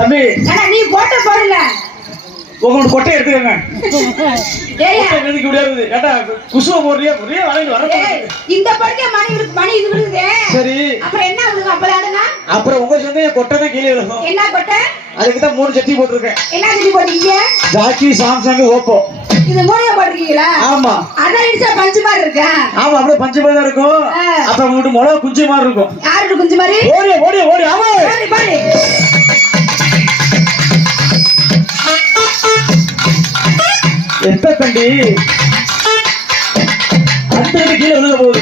தம்பி நீ போட்ட போடல உங்களோட கொட்டை எடுத்துக்கங்க. எதுக்கு முடியாது கேட்டா குசுவ போடுறியா ஒரே வளைந்து வர இந்த படுக்கை மணி இது விழுகுதே. சரி அப்புறம் என்ன விழுகும் அப்பலாடுனா? அப்புறம் உங்க சொந்த கொட்டை தான் கீழே விழுகும். என்ன கொட்டை? அதுக்கு தான் 3 சட்டி போட்டுருக்கேன். என்ன சட்டி போட்டீங்க? Jackie, Samsung, Oppo. இது 3 போட்டுருக்கீங்களா? ஆமா. அதான் இடிச்சா பஞ்சு மாதிரி இருக்கா? ஆமா அப்படியே பஞ்சு மாதிரி தான் இருக்கும். அப்புறம் உங்ககிட்ட மிளகா குஞ்சு மாதிரி இருக்கும். யாரோட குஞ்சு மாதிரி? ஓடி ஓடி ஓடி ஆமா ஓடி பாடி. எந்த தண்டி அந்த கீழே விழுக போகுது.